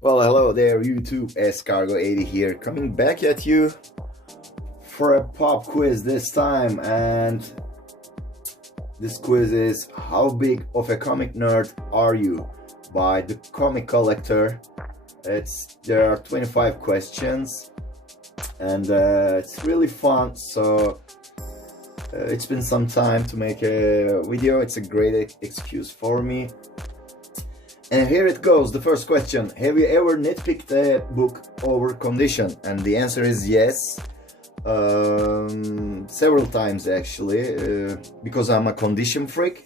Well, hello there, YouTube. Escargo80 here, coming back at you for a pop quiz this time. And this quiz is "How big of a comic nerd are you?" by the comic collector. There are 25 questions, and it's really fun. So it's been some time to make a video. It's a great excuse for me. And here it goes, the first question. Have you ever nitpicked a book over condition? And the answer is yes. Several times actually, because I'm a condition freak.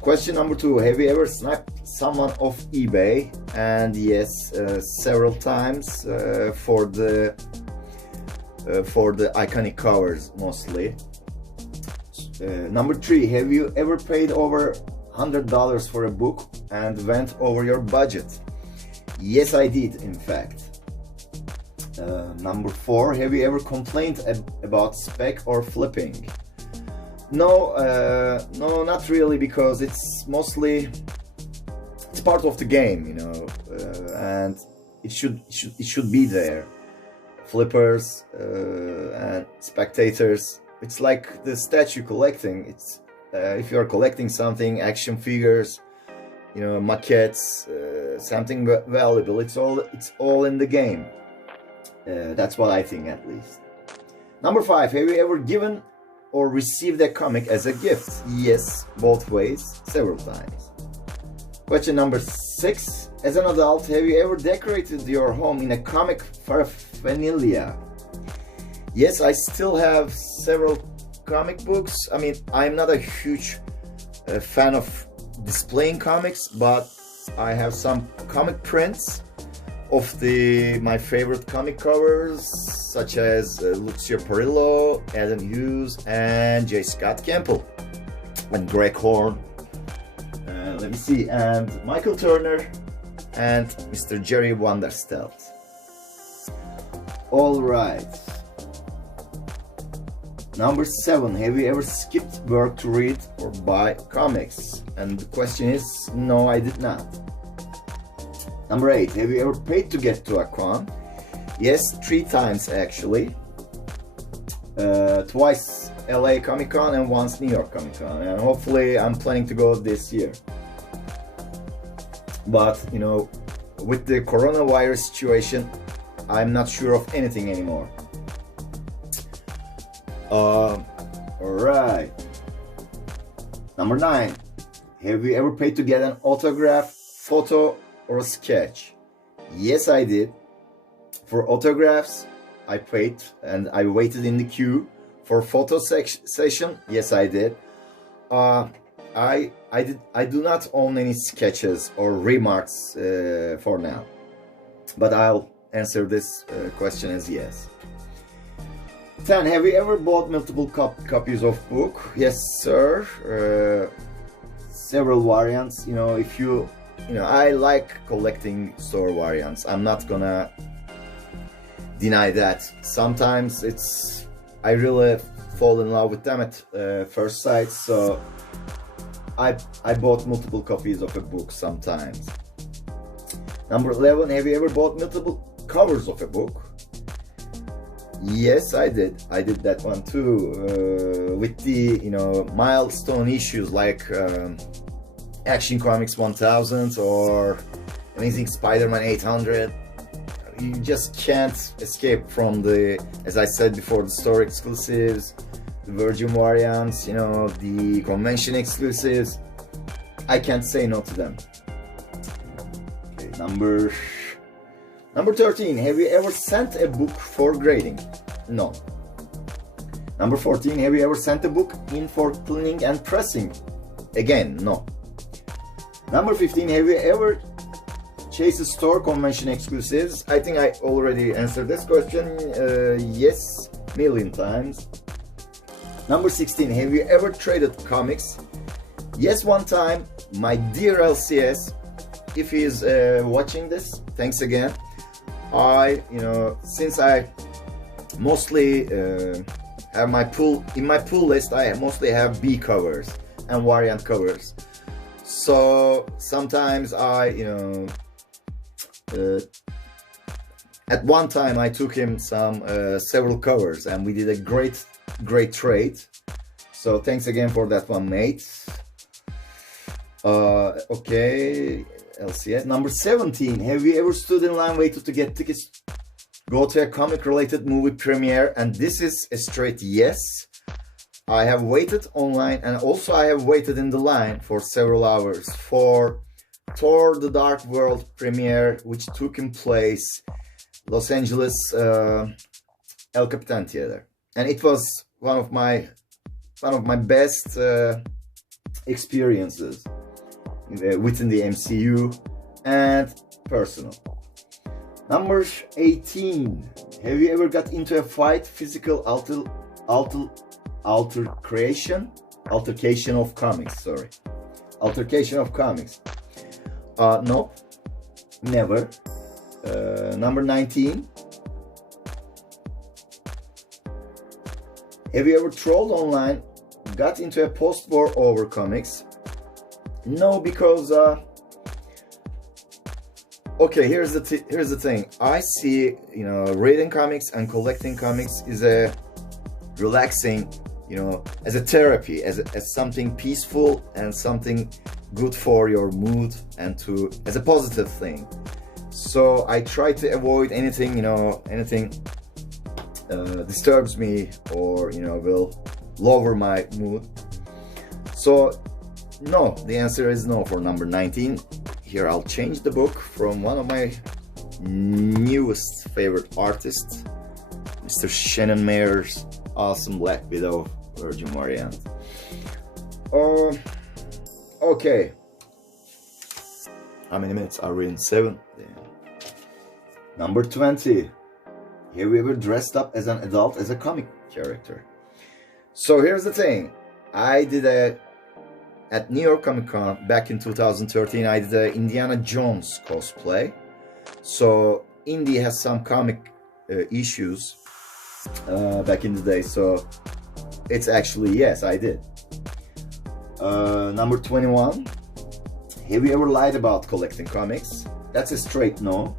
Question number 2. Have you ever sniped someone off eBay? And yes, several times, for the iconic covers mostly. Number 3. Have you ever paid over $100 for a book and went over your budget? Yes, I did, in fact. Number 4. Have you ever complained about spec or flipping? No, not really, because it's part of the game, you know, and it should be there. Flippers and spectators. It's like the statue collecting. If you are collecting something, action figures, you know, maquettes, something valuable, it's all in the game. That's what I think, at least. Number 5. Have you ever given or received a comic as a gift? Yes, both ways, several times. Question number 6. As an adult, have you ever decorated your home in a comic paraphernalia? Yes, I still have several comic books. I mean, I'm not a huge fan of displaying comics, but I have some comic prints of my favorite comic covers, such as Lucio Perillo, Adam Hughes, and J. Scott Campbell, and Greg Horn. Let me see, and Michael Turner, and Mr. Jerry Vanderstelt. All right. Number 7. Have you ever skipped work to read or buy comics? And the question is, no, I did not. Number 8. Have you ever paid to get to a con? Yes, 3 times actually. Twice LA Comic Con and once New York Comic Con. And hopefully I'm planning to go this year. But, you know, with the coronavirus situation, I'm not sure of anything anymore. Alright. Number 9. Have you ever paid to get an autograph, photo, or a sketch? Yes, I did. For autographs, I paid and I waited in the queue. For photo session, yes, I did. I do not own any sketches or remarks for now, but I'll answer this question as yes. 10. Have you ever bought multiple copies of book? Yes, sir. Several variants. You know, I like collecting store variants. I'm not gonna deny that. Sometimes I really fall in love with them at first sight. So I bought multiple copies of a book sometimes. Number 11. Have you ever bought multiple covers of a book? Yes, I did. I did that one too, with the, you know, milestone issues like Action Comics 1000 or Amazing Spider-Man 800. You just can't escape from as I said before, the store exclusives, the Virgin variants, you know, the convention exclusives. I can't say no to them. Okay, Number 13. Have you ever sent a book for grading? No. Number 14. Have you ever sent a book in for cleaning and pressing? Again, no. Number 15. Have you ever chased store convention exclusives? I think I already answered this question. Yes, million times. Number 16. Have you ever traded comics? Yes, one time. My dear LCS, if he is watching this, thanks again. Since I mostly have in my pull list, I mostly have B covers and variant covers. So sometimes at one time I took him several covers, and we did a great trade. So thanks again for that one, mate. Okay, LCS. Number 17. Have you ever stood in line, waited to get tickets, go to a comic related movie premiere? And this is a straight yes. I have waited online, and also I have waited in the line for several hours for Thor: The Dark World premiere, which took in place Los Angeles El Capitan Theater, and it was one of my best experiences within the MCU and personal. Number 18. Have you ever got into a fight, physical altercation of comics? Sorry, altercation of comics. No, never. Number 19. Have you ever trolled online, got into a post-war over comics? No, because okay, here's the thing. I see, reading comics and collecting comics is a relaxing, as a therapy, as something peaceful and something good for your mood, and as a positive thing. So I try to avoid anything, anything disturbs me or will lower my mood. So no, the answer is no for number 19. Here I'll change the book from one of my newest favorite artists, Mr. Shannon Mayer's awesome Black Widow Virgin variant. Okay. How many minutes are we in? 7. Number 20. Have you ever dressed up as an adult as a comic character? So here's the thing. I did at New York Comic Con back in 2013, I did a Indiana Jones cosplay. So Indy has some comic issues back in the day. So it's actually, yes, I did. Number 21. Have you ever lied about collecting comics? That's a straight no.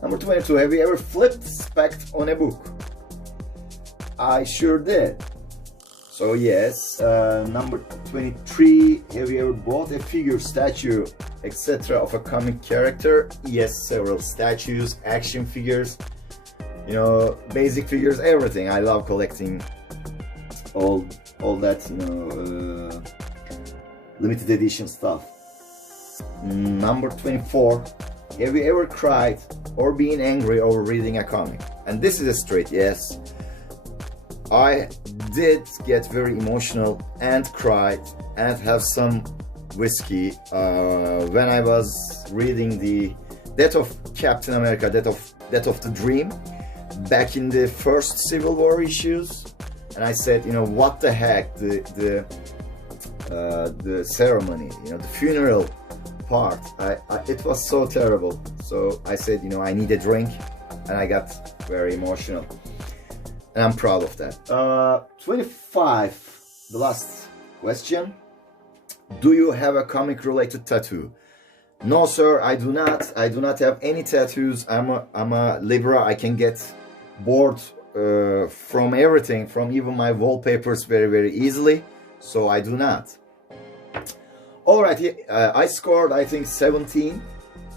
Number 22. Have you ever flipped spec on a book? I sure did. So yes. Number 23. Have you ever bought a figure, statue, etc. of a comic character? Yes, several statues, action figures, basic figures, everything. I love collecting all that, limited edition stuff. Number 24. Have you ever cried or been angry over reading a comic? And this is a straight yes. I did get very emotional and cried and have some whiskey when I was reading the Death of Captain America, Death of the Dream, back in the first Civil War issues. And I said, what the heck, the ceremony, the funeral part, it was so terrible. So I said, I need a drink, and I got very emotional, and I'm proud of that. 25, the last question. Do you have a comic related tattoo? No, sir, I do not. I do not have any tattoos. I'm a Libra. I can get bored from everything, from even my wallpapers, very easily. So I do not. Alright, I scored, I think, 17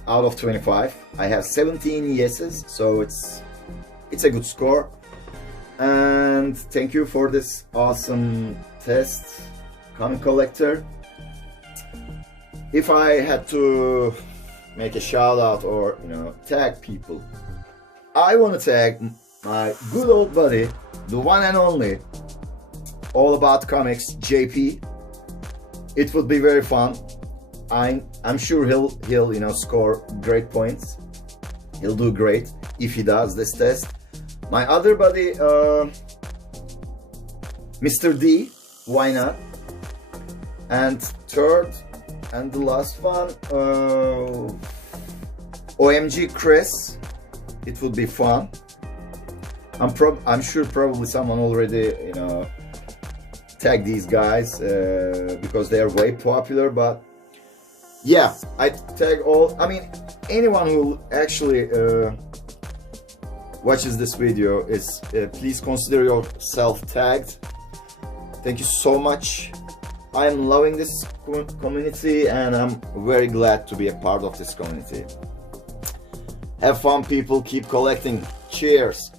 out of 25. I have 17 yeses, so it's a good score. And thank you for this awesome test, comic collector. If I had to make a shout out or tag people, I want to tag my good old buddy, the one and only, all about comics, JP. It would be very fun. I'm sure he'll score great points. He'll do great if he does this test. My other buddy, Mr. D, why not? And third and the last one, OMG Chris. It would be fun. I'm sure probably someone already tag these guys because they are way popular, but yeah, I tag all, I mean, anyone who actually watches this video is, please consider yourself tagged. Thank you so much. I'm loving this community and I'm very glad to be a part of this community. Have fun, people. Keep collecting. Cheers.